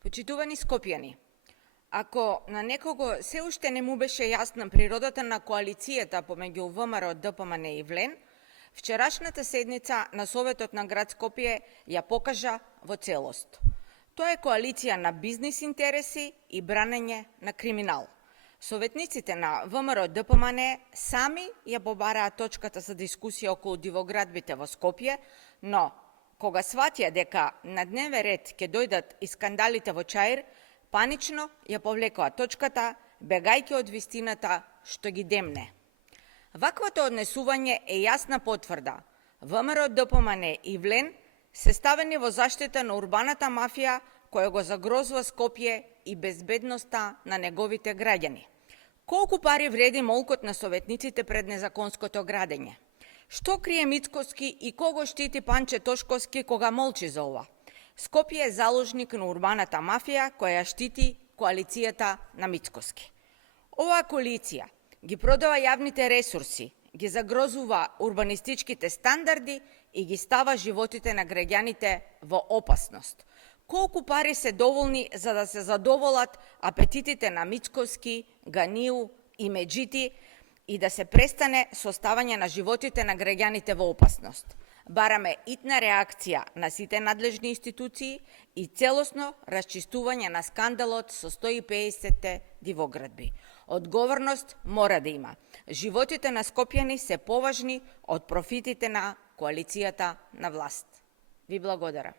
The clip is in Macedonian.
Почитувани скопјани, ако на некого се уште не му беше јасна природата на коалицијата помеѓу ВМРО, ДПМН и ВЛЕН, вчерашната седница на Советот на град Скопје ја покажа во целост. Тоа е коалиција на бизнис интереси и бранење на криминал. Советниците на ВМРО ДПМН сами ја побараа точката за дискусија околу дивоградбите во Скопје, но кога сватија дека на дневен ред ќе дојдат и скандалите во Чаир, панично ја повлекоа точката, бегајќи од вистината што ги демне. Ваквото однесување е јасна потврда. ВМРО ДПМН и ВЛЕН се ставени во заштита на урбаната мафија која го загрозува Скопје и безбедноста на неговите граѓани. Колку пари вреди молкот на советниците пред незаконското градење? Што крие Мицкоски и кого штити Панче Тошковски кога молчи за ова? Скопје е заложник на урбаната мафија која ја штити коалицијата на Мицкоски. Оваа коалиција ги продава јавните ресурси, ги загрозува урбанистичките стандарди и ги става животите на граѓаните во опасност. Колку пари се доволни за да се задоволат апетитите на Мицкоски, Ганију и Меджити и да се престане со ставање на животите на граѓаните во опасност. Бараме итна реакција на сите надлежни институции и целосно расчистување на скандалот со 150 дивоградби. Одговорност мора да има. Животите на скопјани се поважни од профитите на коалицијата на власт. Ви благодарам.